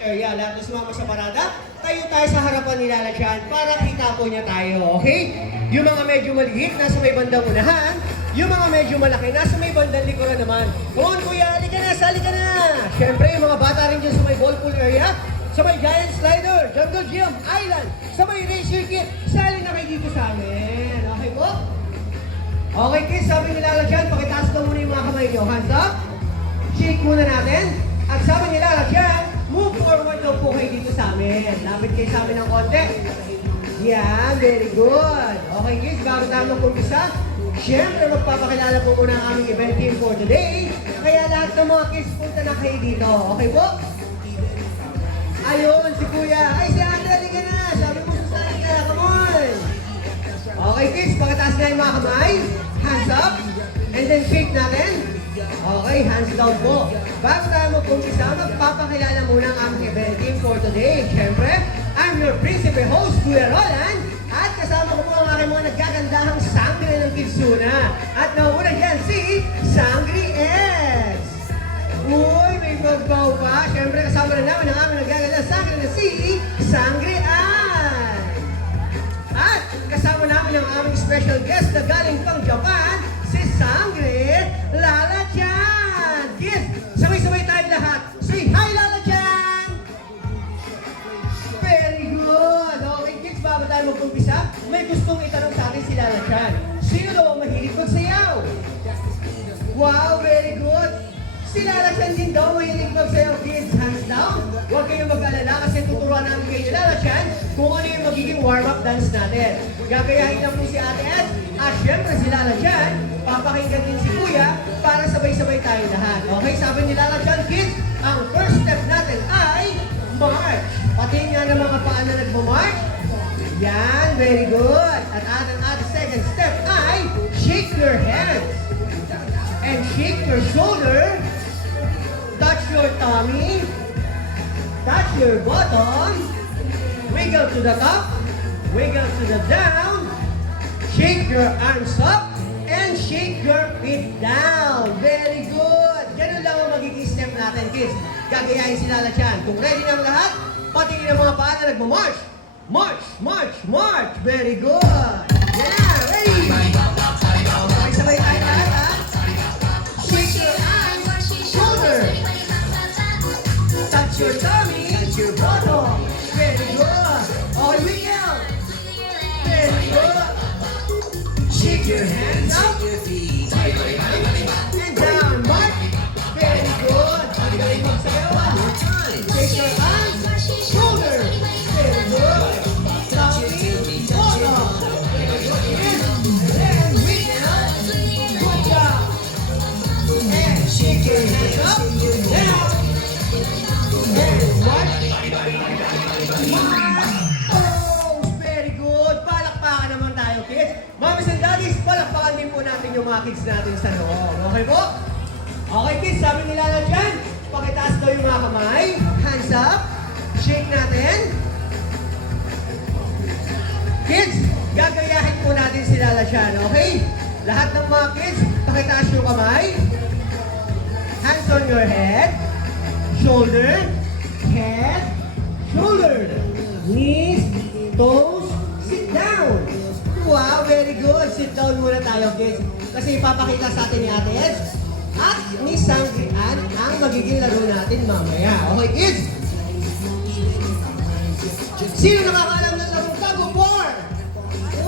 area. Lahat na sumama sa parada, tayo sa harapan ni Lala Chan para kita po niya tayo, okay? Yung mga medyo maliit, nasa may bandang unahan. Yung mga medyo malaki, nasa may bandang likuran naman. Come on, kuya, halika na, sali ka na! Siyempre, yung mga bata rin dyan sa may ball pool area, sa may giant slider, jungle gym, island, sa may race circuit, sali na kayo dito sa amin. Okay po? Okay, kids, sabi ni Lala Chan, pakitaas daw muna yung mga kamay nyo. Hands up. Shake muna natin. At sabi ni Lala Chan, move forward daw po kayo dito sa amin. Lapit kayo sa amin ng konti. Yan, very good. Okay, kids, bago tayo mag-umpisa, siyempre magpapakilala po muna ang aming event team for today. Kaya lahat ng mga kids, punta na kayo dito. Okay po? Ayun, si Kuya. Ay, si Ate, halika na. Sabi mo sa ka. Come on. Okay, kids, pakitaas na yung mga kamay. Hands up. And then shake natin. Okay, hands down po. Bago tayo mag-umpisa, magpapakilala muna ang aming event team for today. Siyempre, I'm your principal host, Kuya Roland. At kasama ko po ang aking mga nagkagandahang sangre ng Kidsuna. At nauuna dyan si Sangri X. Uy, may bagbaw pa. Siyempre, kasama na namin ang aming nagkagandahang sangre na si Sangri Ann. At kasama namin ang aming special guest na galing pang Japan, si Sangre Lala Chan. Kids, sabay-sabay tayo lahat. Say hi, Lala Chan! Very good. Okay, kids, bago tayo mag-umpisa, may gustong itanong sa atin si Lala Chan. Sino daw ang mahilig magsayaw? Wow, very good. Si Lala Chan din daw mahilig magsayaw, kids. Hands down. Huwag kayong mag-alala kasi tuturuan namin kayo ni Lala Chan kung ano yung magiging warm-up dance natin. Gagayahin lang po si Ate Ed at syempre si Lala Chan, papakinggan din si Kuya para sabay-sabay tayo lahat. Okay, sabi ni Lala Chan, kids, ang first step natin ay march. Pati nga ng mga paa na nagmamarch. Yan, very good. At ating second step ay shake your hands and shake your shoulder. Touch your tummy. Touch your bottom. Wiggle to the top. Wiggle to the down. Shake your arms up. And shake your feet down. Very good. Ganun lang ang magiging step natin, kids. Gagayahin si Lala Chan. Kung ready na ang lahat, patingin ang mga paa na nagmamarch. March, march, march. Very good. Yeah, ready. Okay, sabay tayo lahat, ha? Shake your arms, shoulder. Touch your tummy, touch your bottom. Very good. Okay, wiggle. Very good. Shake your hands up. And down, march. Very good. Ang galing magsayaw, ha? Shake your arms, shoulder. Very good. Tummy, bottom. Very good. And wiggle. Good job. And shake your hands up, down. And march. Oh, very good. Palakpakan naman tayo, kids. Mamis and daddies, palakpakan din po natin yung mga kids natin sa loob. Okay po? Okay, kids, sabi ni Lala Chan, pakitaas daw yung mga kamay. Hands up. Shake natin. Kids, gagayahin po natin si Lala Chan, okay? Lahat ng mga kids, pakitaas yung kamay. Hands on your head. Shoulder. Head. Shoulder. Knees. Toes. Sit down. Wow, very good. Sit down muna tayo, kids. Kasi ipapakita sa atin ni Ate Ed at ni Sangri Ann ang magiging laro natin mamaya. Okay, kids? Sino nakakaalam ng larong tag of war?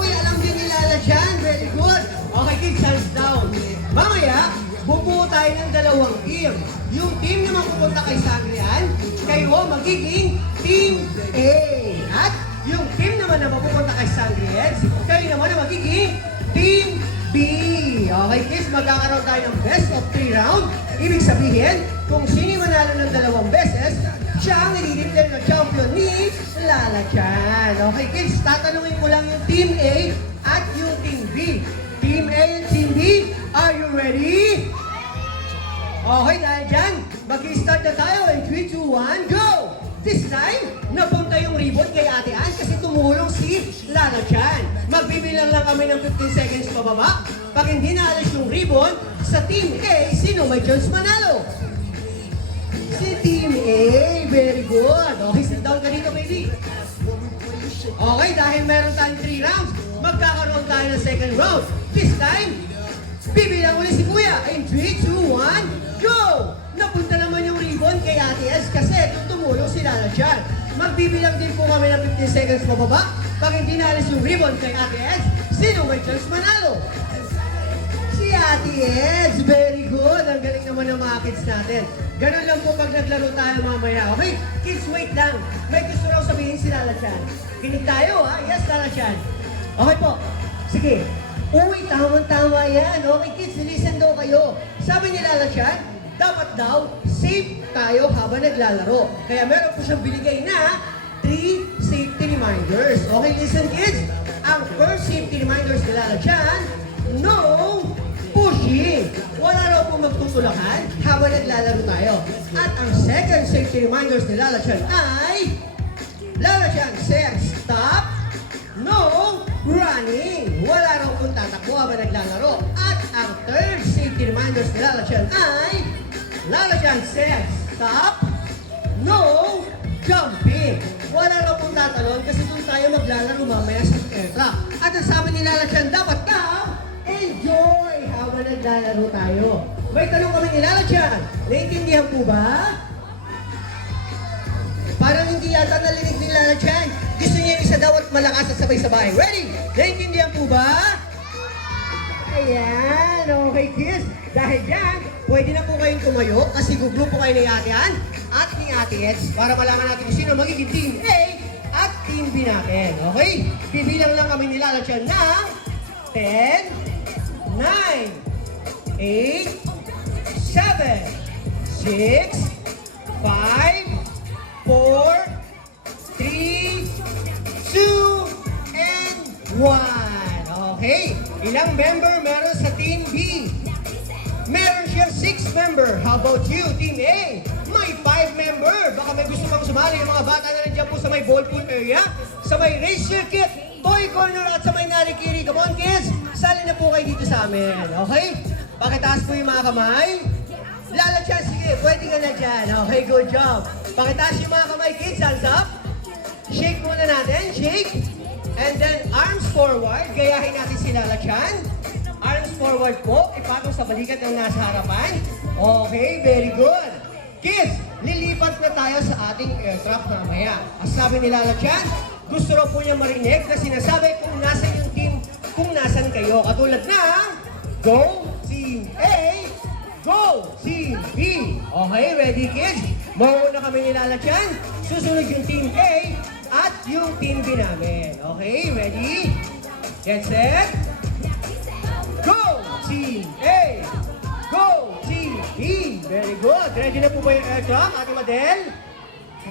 Uy, alam din ni Lala Chan. Very good. Okay, kids, hands down. Mamaya, bubuo tayo ng dalawang team. Yung team naman pupunta kay Sangri Ann, kayo magiging Team A. At yung team naman na mapupunta kay Sangri Ed, kayo naman na magiging Team B. Okay, kids, magkakaroon tayo ng best of 3 round. Ibig sabihin, kung sino manalo ng dalawang beses, siya ang i-declare na champion ni Lala Chan. Okay, kids, tatanungin ko lang yung Team A at yung Team B. Team A and Team B, are you ready? Okay, dahil dyan, mag-i-start na tayo in 3, 2, 1, go! This time, napunta yung ribbon kay Ate Ann kasi tumulong si Lala Chan. Magbibilang lang kami ng 15 seconds pababa. Pag hindi naalis yung ribbon, sa Team A, sino may chance manalo? si Team A. Very good. Okay, sit down ka dito, baby. Okay, dahil meron tayong 3 rounds, magkakaroon tayo ng second round. This time, bibilang ulit si Kuya. In 3, 2, 1, go! Napunta naman yung ribbon kay Ate S kasi tumulong si Lala dyan. Magbibilang din po kami ng 15 seconds pababa. Pag hindi naalis yung ribbon kay Ate S, sino may chance manalo? Si Ate S, very good. Ang galing naman ng mga kids natin. Ganun lang po pag naglaro tayo mamaya. Okay? Kids, wait lang. May gusto raw sabihin si Lala Chan. Kinig tayo, ha? Yes, Lala Chan. Okay po. Sige. Uy, tamang-tama yan. Okay, kids, listen daw kayo. Sabi ni Lala Chan, dapat daw safe tayo habang naglalaro. Kaya meron po siyang binigay na 3 safety reminders. Okay, listen kids. Ang first safety reminders ni Lala Chan, no pushing. Wala raw po magtutulakan habang naglalaro tayo. At ang second safety reminders ni Lala Chan ay, Lala Chan says, stop, no running. Wala raw pong tatakbo habang naglalaro. At ang third safety reminders ni Lala Chan ay, Lala Chan says, stop, no jumping. Wala raw pong tatalon kasi doon tayo maglalaro mamaya sa aircraft. At ang sabi ni Lala Chan, dapat daw, enjoy habang naglalaro tayo. May tanong kami ni Lala Chan, naiintindihan po ba? Parang hindi yata nalinig ni Lala Chan. Gusto niya yung isa daw at malakas at sabay-sabay. Ready? Naiintindihan po ba? Ayan, okay kids. Dahil dyan, pwede na po kayong tumayo kasi gugrupo kayo ni Ate Ann at ni Ate Eds para malaman natin kung sino magiging Team A at Team B natin. Okay? Bibilang lang kami ni Lala Chan ng 10, 9, 8, 7, 6, 5, 4, 3, 2, and 1. Okay. Ilang member meron sa Team B? Meron siya 6 member. How about you, Team A? May 5 member. Baka may gusto pang sumali yung mga bata na nandiyan po sa may ball pool area, sa may race circuit, toy corner at sa may narikiri. Come on, kids. Sali na po kayo dito sa amin. Okay? Pakitaas po yung mga kamay. Lala Chan, sige. Pwede ka na dyan. Okay, good job. Pakitaas yung mga kamay, kids. Hands up. Shake muna natin. Shake. And then arms forward. Gayahin natin si Lala Chan. Arms forward po. Ipatong sa balikat ng nasa harapan. Okay, very good. Kids, lilipat na tayo sa ating aircraft mamaya. Ang sabi ni Lala Chan, gusto raw po niya marinig na sinasabi kung nasan yung team, kung nasan kayo. Katulad na, go Team A, go Team B. Okay, ready kids? Mauuna kami ni Lala Chan. Susunod yung Team A at yung Team B namin. Okay, ready? Get set. Go Team A! Go Team B! Very good. Ready na po ba yung aircraft, Ate Madel?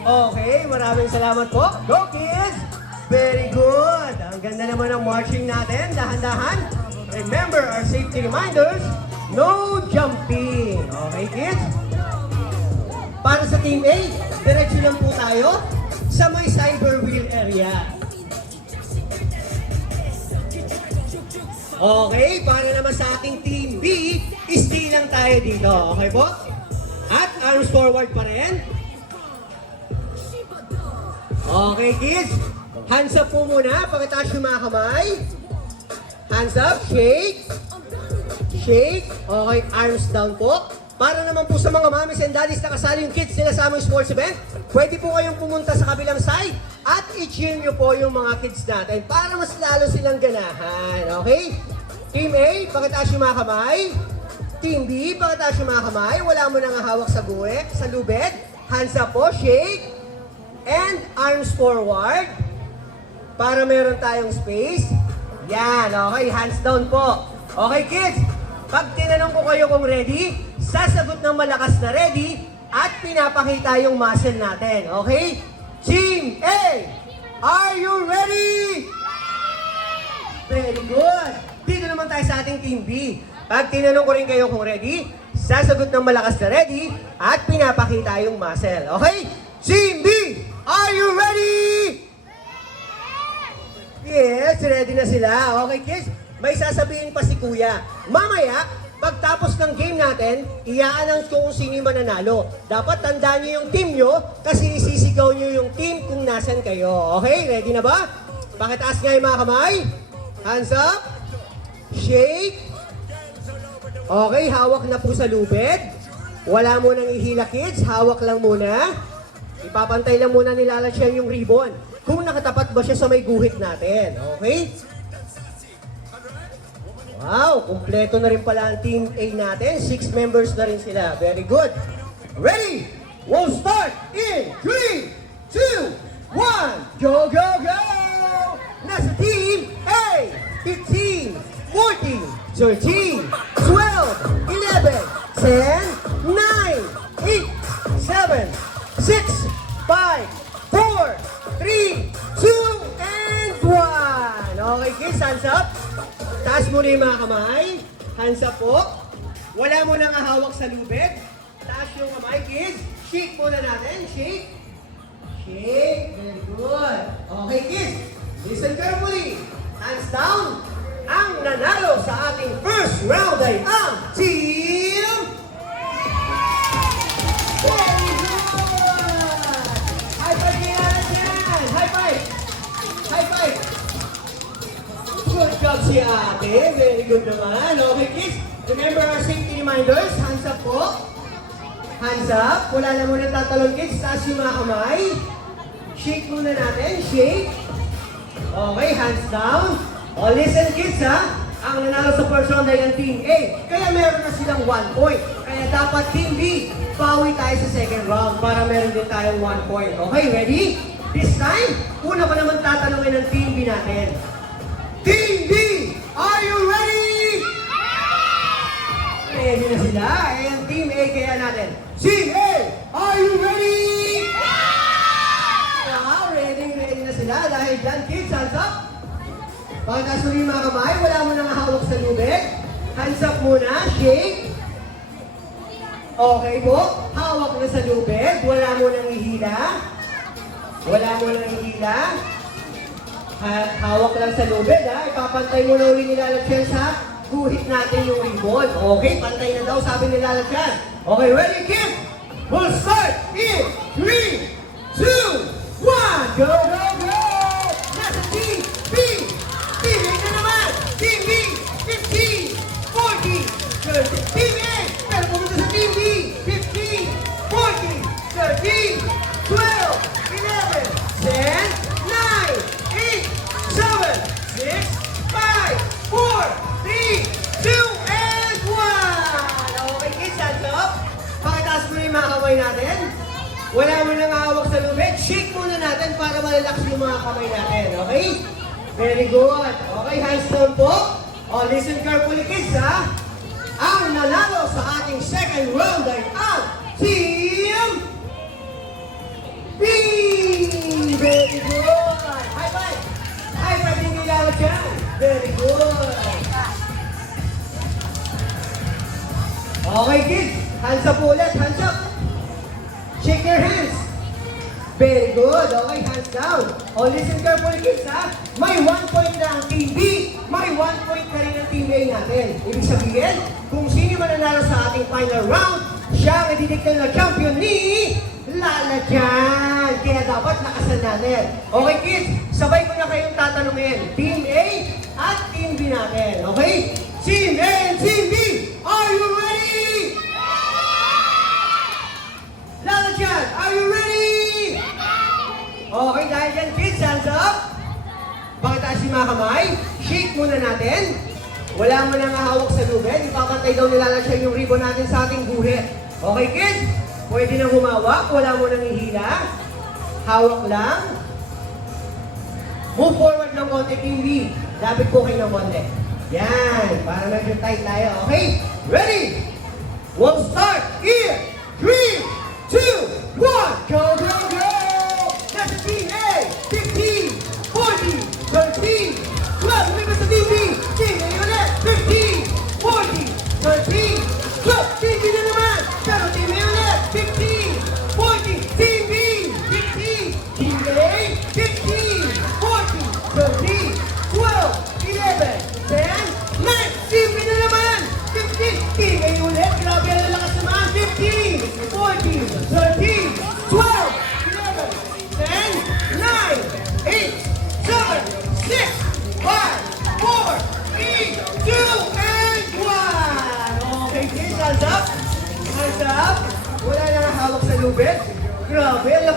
Okay, maraming salamat po. Go kids! Very good. Ang ganda naman ng marching natin. Dahan-dahan. Remember our safety reminders. No jumping. Okay kids? Para sa Team A, diretso lang po tayo sa may cyber wheel area. Okay, para naman sa ating Team B, stay lang tayo dito. Okay po? At arms forward pa rin. Okay kids, hands up po muna. Pakitaas yung mga kamay. Hands up, shake. Shake. Okay, arms down po. Para naman po sa mga mommies and daddies na kasali yung kids nila sa aming sports event, pwede po kayong pumunta sa kabilang side at i-cheer nyo po yung mga kids natin para mas lalo silang ganahan. Okay? Team A, pakitaas yung mga kamay. Team B, pakitaas yung mga kamay. Wala mo nang hawak sa guwe, sa lubed. Hands up po, shake. And arms forward. Para meron tayong space. Yan, okay. Hands down po. Okay, kids. Pag tinanong ko kayo kung ready, sasagot ng malakas na ready at pinapakita yung muscle natin. Okay? Team A, are you ready? Very good. Dito naman tayo sa ating Team B. Pag tinanong ko rin kayo kung ready, sasagot ng malakas na ready at pinapakita yung muscle. Okay? Team B, are you ready? Yes, ready na sila. Okay, kids? May sasabihin pa si Kuya. Mamaya, pagtapos ng game natin, i-announce ko kung sino yung mananalo. Dapat tandaan nyo yung team nyo kasi isisigaw nyo yung team kung nasan kayo. Okay? Ready na ba? Pakitaas nga yung mga kamay. Hands up. Shake. Okay, hawak na po sa lubid. Wala mo nang ihila kids, hawak lang muna. Ipapantay lang muna nilalasyan yung ribbon. Kung nakatapat ba siya sa may guhit natin. Okay? Wow, kumpleto na rin pala ang Team A natin. 6 members na rin sila. Very good. Ready? We'll start in 3, 2, 1. Go, go, go! Nasa Team A, 15, 14, 13, 12, 11, 10, 9, 8, 7, 6, 5, 4, 3, 2, and 1. Okay, kids, hands up. Taas muna yung mga kamay. Hands up po. Wala mo nang hawak sa lubid. Taas yung kamay, kids. Shake muna natin. Shake. Shake. Very good. Okay, kids. Listen carefully. Hands down. Ang nanalo sa ating first round ay ang team... Very good! High five nila natin! High five! High five! Good job si ate. Very good naman. Okay, kids. Remember our safety reminders. Hands up po. Hands up. Wala na muna tatalon, kids. Taas yung mga kamay. Shake muna natin. Shake. Okay, hands down. O, listen, kids, ha. Ang nanalo sa first round ay ang Team A. Kaya meron na silang 1 point. Kaya dapat Team B, bawi tayo sa second round para meron din tayong 1 point. Okay, ready? This time, una pa naman tatanungin ng Team B natin. Team B, are you ready? Ready na sila. Eh, ang Team A kaya natin. Team A, are you ready? Wow, ready na sila. Dahil dyan, kids, hands up. Pagkas muli mga kamay, wala mo nang hawak sa lubid. Hands up muna, shake. Okay po, hawak na sa lubid. Wala mo nang ihila. Wala mo nang ihila. Hawak lang sa lubid, ha? Ipapantay mo na uli nilalagyan sa guhit natin yung ribbon. Okay, pantay na daw, sabi nilalagyan. Okay, ready, kids? We'll start in 3, 2, 1. Go, go, go! Nasa Team B! Team A na naman! Team B! 15, 14, 13. Team A! Pero pumunta sa Team B! 15, 14, 13, 12, 11, 10, 9, 8, 7, 6, 5, 4, 3, 2, and 1! Okay, kids, hands up. Pakitaas mo na yung mga kamay natin. Wala mo nang hawak sa lubid. Shake muna natin para malalaks yung mga kamay natin. Okay? Very good. Okay, hands down po. O, listen carefully, kids, ha? Ang nanalo sa ating second round ay ang Team B! Very good! High five! High five din nila dyan! Very good! Okay, kids! Hands up ulit! Hands up! Shake your hands! Very good! Okay, hands down! O, listen carefully, kids, ha? May 1 point na ang Team B, may 1 point na rin ang Team A natin. Ibig sabihin, kung sino mananalo sa ating final round, siya ang ididiktan na champion ni Lalagyan! Kaya dapat nakasan natin. Okay, kids, sabay ko na kayong tatanungin. Team A at Team B natin. Okay? Team A and Team B, are you ready? Lalagyan, are you ready? Okay, dahil dyan, kids, hands up. Pakitaas yung mga kamay. Shake muna natin. Wala mo nang hawak sa lubid. Ipapantay daw nilalagyan yung ribbon natin sa ating guhit. Okay, kids? Pwede nang humawak. Wala mo nang ihila. Hawak lang. Move forward ng konti, Team B. Lapit po kayo ng konti. Yan. Para medyo tight tayo. Okay? Ready? We'll start in 3, 2, 1. Go, go, go! Nasa Team A, 15, 14, 13, 12. Lumipad sa Team B. Team A ulit. 15, 14, 13, 12. Team B na naman. Pero Team A ulit. 15, 14. Team B. 15. Team A. 15, 14, 13, 12, 11, 10, 9. Team B na naman. 15.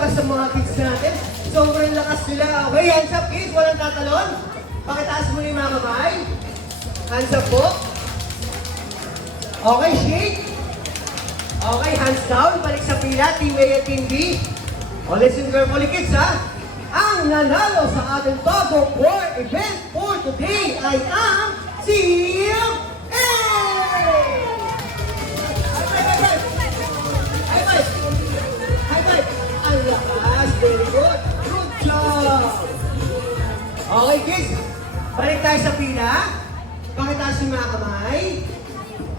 lakas ng mga kids natin. Sobrang lakas sila. Okay, hands up kids, walang tatalon. Pakitaas mo yung mga kamay. Hands up po. Okay, shake. Okay, hands down. Balik sa pila. Team A at Team B. O, listen carefully kids ha. Ang nanalo sa ating Togo War event for today ay ang Team A! High five! High five! High five! Ang lakas! Very good! Good job! Okay kids, balik tayo sa pila. Pakitaas yung mga kamay.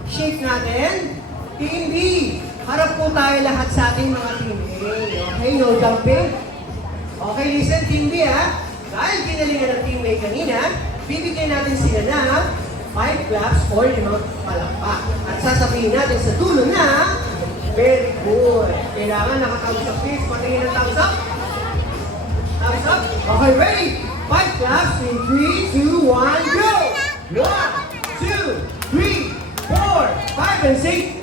Shake natin. Team B, harap po tayo lahat sa ating mga Team A. Okay, no jumping. Okay, listen Team B ha. Dahil ginalingan ng Team A kanina, bibigyan natin sila ng 5 claps or 5 palakpak. At sasabihin natin sa dulo na, very good. Kailangan nakatawag sa please. Patingin ng thumbs up. Thumbs up. Okay, ready? 5 claps in 3, 2, 1, go! 1, 2, 3, 4, 5, and 6.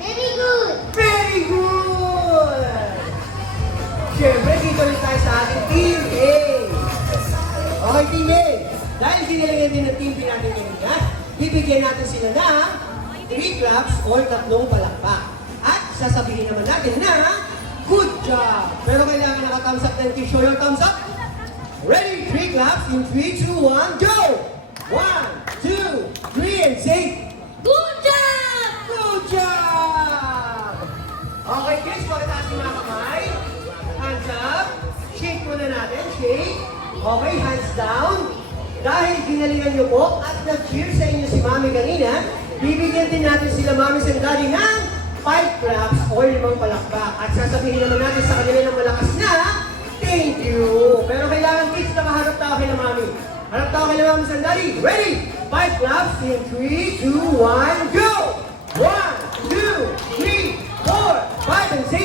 Very good. Very good! Siyempre, dito rin tayo sa ating Team A. Okay, Team A. Dahil ginalingan din ng Team B natin kanina, bibigyan natin sila ng 3 claps or 3 palakpak. At sasabihin naman natin na, good job! Pero kailangan naka-thumbs up din. Show your thumbs up. Ready? 3 claps in 3, 2, 1, go! 1, 2, 3, and say, Good job. good job! Okay, kids, pakitaas yung mga kamay. Hands up. Shake muna natin. Shake. Okay, hands down. Dahil ginalingan niyo po at nag-cheer sa inyo si Mami kanina, bibigyan din natin sila Mami and Daddy ng 5 claps o 5 palakpak. At sasabihin naman natin sa kanila ng malakas na, thank you! Pero kailangan kids, nakaharap tayo kay Mami. Harap tayo kay Mami and Daddy. Ready? 5 claps in 3, 2, 1, go! 1, 2, 3, 4, 5, and 6.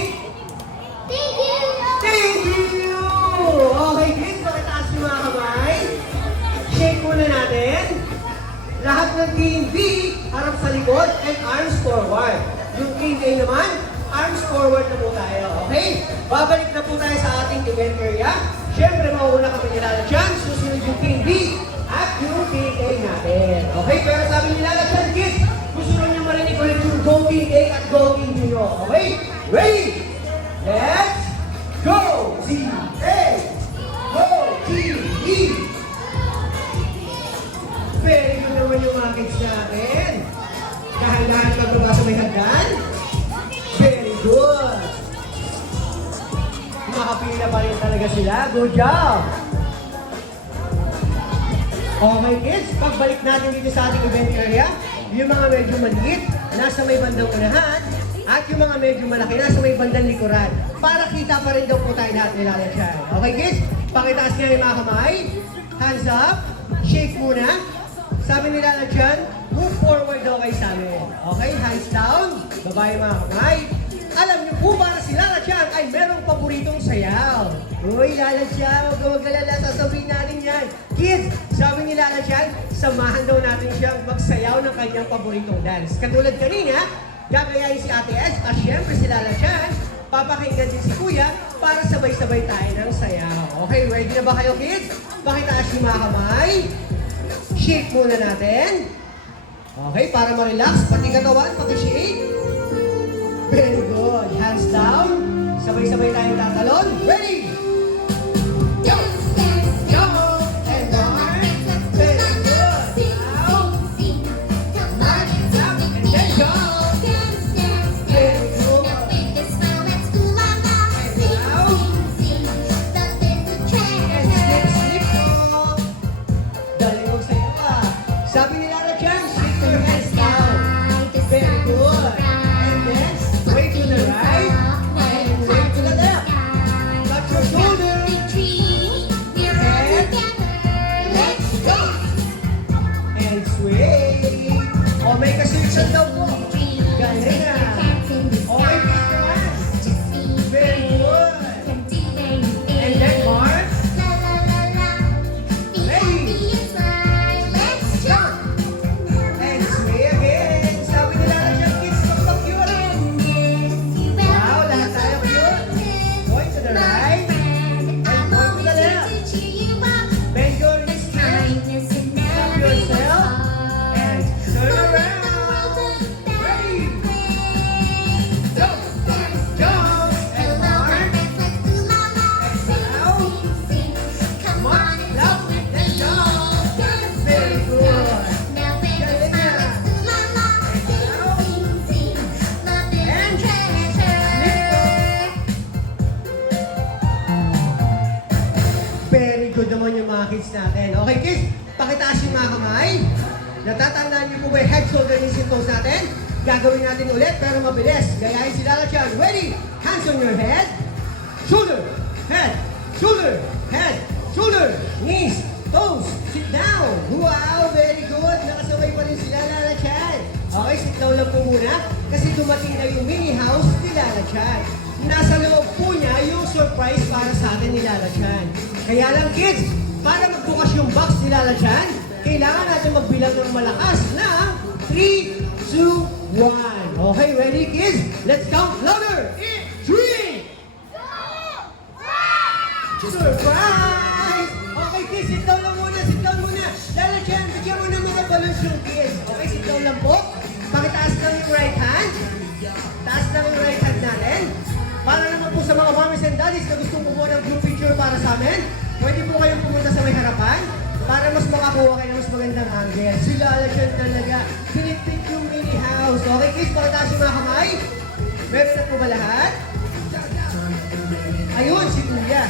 Thank you. Thank you! Okay, kids, pakitaas yung mga kamay. Shake muna natin. Lahat ng Team B, harap sa likod and arms forward. Yung Team A naman, arms forward na po tayo. Okay? Babalik na po tayo sa ating event area. Siyempre, mauuna kami nila dyan. Susunod yung Team B at yung Team A natin. Okay? Pero sabi nila dyan, kids, gusto nyo nyo marinig ulit yung Go Team A at Go Team B nyo. Okay? Ready? Let's go! Team A! Go! Team B! Very good naman yung mga kids natin. Dahan-dahan ka ba sa may hagdan? Very good! Makapila pa rin talaga sila. Good job! Okay kids, pagbalik natin dito sa ating event area, yung mga medyo maliit, nasa may bandang unahan, at yung mga medyo malaki, nasa may bandang likuran. Para kita pa rin daw po tayo lahat nila dyan. Okay kids, pakitaas nga yung mga kamay. Hands up, shake muna. Sabi nila dyan, move forward daw kayo sa amin. Okay, hands down, baba yung mga kamay. Alam niyo po para si Lala Chan ay merong paboritong sayaw. Uy, Lala Chan, huwag galala, sasabihin natin yan. Kids, sabi ni Lala Chan, samahan daw natin siyang magsayaw ng kanyang paboritong dance. Katulad kanina, gagayahin si Ate S at syempre si Lala Chan, papakinggan din si Kuya para sabay-sabay tayo ng sayaw. Okay, ready na ba kayo kids? Pakitaas yung mga kamay. Shake muna natin. Okay, para ma-relax, pati katawan, pati shake. Very good. Hands down. Sabay-sabay tayong tatalon. Ready? Go! Go! And one. Very good. Out. Hands up. And then go. Very good. And slip, slip po. Dali mo sa'yo pa. Sabi nila na dyan, shake your hands down. Very good. And then, way to the right. And way to the left. Touch your shoulder. Let's go. And sway. O, may kasilsan daw po. Galing na. Okay, kiss naman. Very good. And then, Mark. And sway again. Sabi nila na dyan, kids, magpa-cute. Wow, lahat tayo cute. Boy, sa very good naman yung mga kids natin. Okay, kids, pakitaas yung mga kamay. Natatandaan niyo po ba yung head, shoulder, knees, and toes natin? Gagawin natin ulit, pero mabilis. Gayahin si Lala Chan. Ready? Hands on your head. Shoulder, head, shoulder, head, shoulder, knees, toes. Sit down. Wow, very good. Nakasabay pa rin si Lala Chan. Okay, sit down lang po muna. Kasi dumating na yung mini house ni Lala Chan. Nasa loob po niya yung surprise para sa atin ni Lala Chan. Kaya lang kids, para magbukas yung box ni Lala Chan, kailangan natin magbilang ng malakas na 3, 2, 1. Okay, ready kids? Let's count louder. 3! Surprise! Okay kids, sit down lang muna, sit down muna. Lala Chan, bigyan mo ng mga balloons yung kids. Okay, sit down lang po. Pakitaas lang yung right hand. Taas lang yung right hand natin. Para naman po sa mga mommies and daddies na gustong kumuha ng group picture para sa amin, pwede po kayong pumunta sa may harapan para mas makakuha kayo ng mas magandang angle. Si Lala Chan talaga, pinipit yung mini house. Okay kids, pakitaas yung mga kamay. Meron na po ba lahat? Ayun, si Kuya.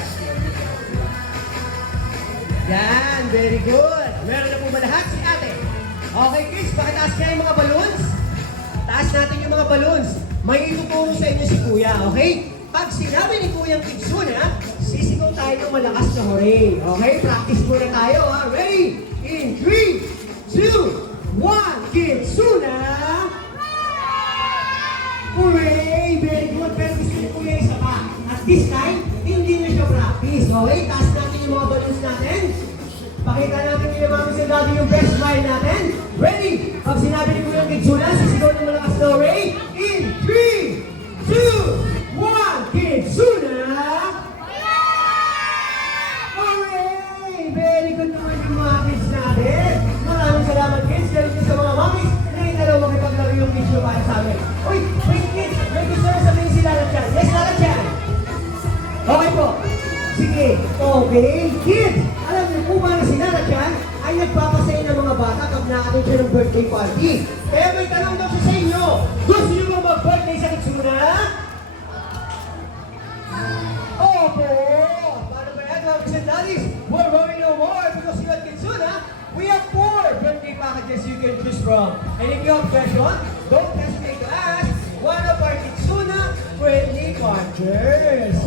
Yan, very good. Meron na po ba lahat? Si ate. Okay kids, pakitaas kaya yung mga balloons. Taas natin yung mga balloons. May ituturo sa inyo si Kuya, okay? Pag sinabi ni Kuyang Kitsuna, sisigaw tayo ng malakas na hooray. Okay? Practice muna tayo, ha? Ready? In 3, 2, 1, Kitsuna! Hooray! Very good. Pero gusto ni Kuya isa pa. At this time, hindi na siya practice. Okay? Taas natin yung mga balloons natin. Pakita natin yung mami sa dati yung best smile natin. Ready? Pag sinabi ni Kuyang Kitsuna, sisigaw ng malakas na hooray. In 3, 2, 1, Kitsuna! Hooray! Very good naman yung mga kids natin. Maraming salamat kids. Galing din sa mga mommies na italaw makipaglaro yung video para sa amin. Uy, wait kids! May gusto na sabihin si Lala Chan. Yes, Lala Chan! Okay po. Sige. Okay, kids! Alam niyo po ba na si Lala Chan ay nagpapasaya ng mga bata pag naatid siya ng birthday party. Kaya may tanong daw siya sa inyo. Gusto niyo ba mag-birthday sa Kitsuna? Opo! Paano ba yan, mommies and daddies? We're worry no more because here at Kitsuna, we have 4 birthday packages you can choose from. And if you have question, don't hesitate to ask one of our Kitsuna friendly partners.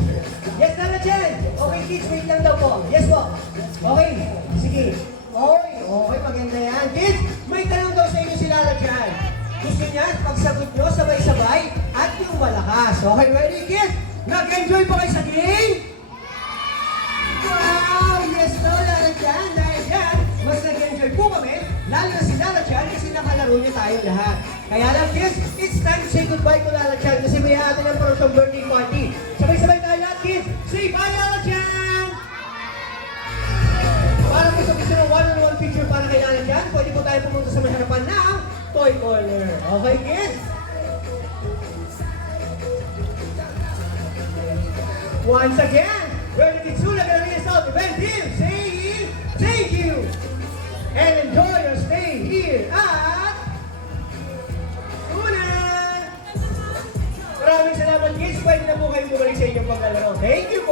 Yes, Lala Chan! Okay, kids, wait lang daw po. Yes po. Okay, sige. Okay, maganda yan. Kids, may tanong daw sa inyo si Lala Chan. Gusto niya, pagsagot nyo, sabay-sabay, at yung malakas. Okay, ready, kids? Nag-enjoy pa kayo sa game? Wow! Yes, no, Lala Chan. Dahil yan, mas nag-enjoy po kami, lalo na si Lala Chan kasi nakalaro niya tayo lahat. Kaya lang, kids, it's time to say goodbye to Lala Chan kasi may atin ang parang siyang birthday party. Sabay-sabay tayo lahat, kids. Say bye, Lala Chan! Para po sa gusto ng one-on-one picture para kay Lala Chan, pwede po tayo pumunta sa may harapan ng Toy Corner. Okay, kids? Once again, we're the Kitsuna Galleria South event team saying thank you and enjoy your stay here at Una! Maraming salamat kids. Pwede na po kayo bumalik sa inyong paglalaro. Thank you!